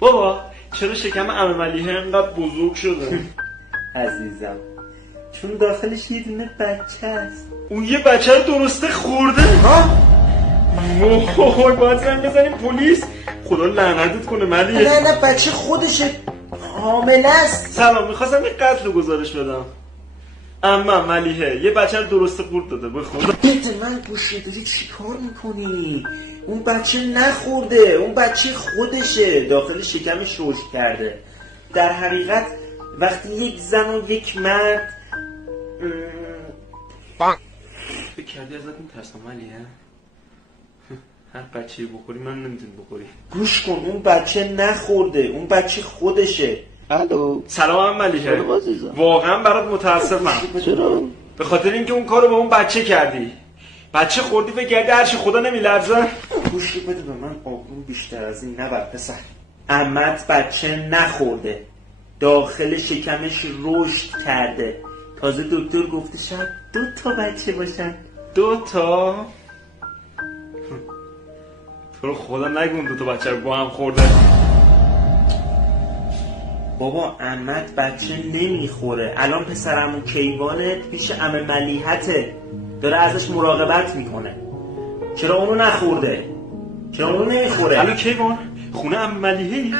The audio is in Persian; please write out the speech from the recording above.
بابا چرا شکم عمه ملیحه انقدر بزرگ شده؟ عزیزم چون داخلش یه دونه بچه است. اون یه بچه رو درسته خورده؟ ها؟ وای باید زنگ بزنیم پلیس. خدا لعنتت کنه ملیحه. نه بچه خودشه، حامله است. سلام، میخواستم یه قتل رو گزارش بدم. اما ملیحه یه بچه رو درسته خورد داده. به خدا بیت من گوشه داری چی کار میکنی؟ اون بچه نخورده، اون بچه خودشه، داخل شکمش رشد کرده. در حقیقت وقتی یک زن و یک مرد فکر کردی ازت میترسم ملیحه؟ هر بچه‌ای بخوری من نمیتونی بخوری. گوش کن، اون بچه نخورده، اون بچه خودشه. الو. سلام هم ملیحه. سلام عزیزم. واقعا برات متاسفم. چرا؟ به خاطر اینکه اون کارو با اون بچه کردی. بچه خوردی فکر کردی هرچی خدا نمیلرزه. گوش بده به من، آقلون بیشتر از این نبر پسر. عمت بچه نخورده، داخل شکمش رشد کرده. تازه دکتر گفته شاید 2 تا بچه باشن. 2 تا؟ تو رو خدا نگو اون 2 تا بچه رو با هم خورده. بابا عمت بچه نمیخوره. الان پسرمون کیوانت پیش عمه ملیحته، داره ازش مراقبت میکنه. چرا اونو نخورده؟ چرا اونو نمیخوره؟ الو کیوان خونه عمه ملیحه‌ای؟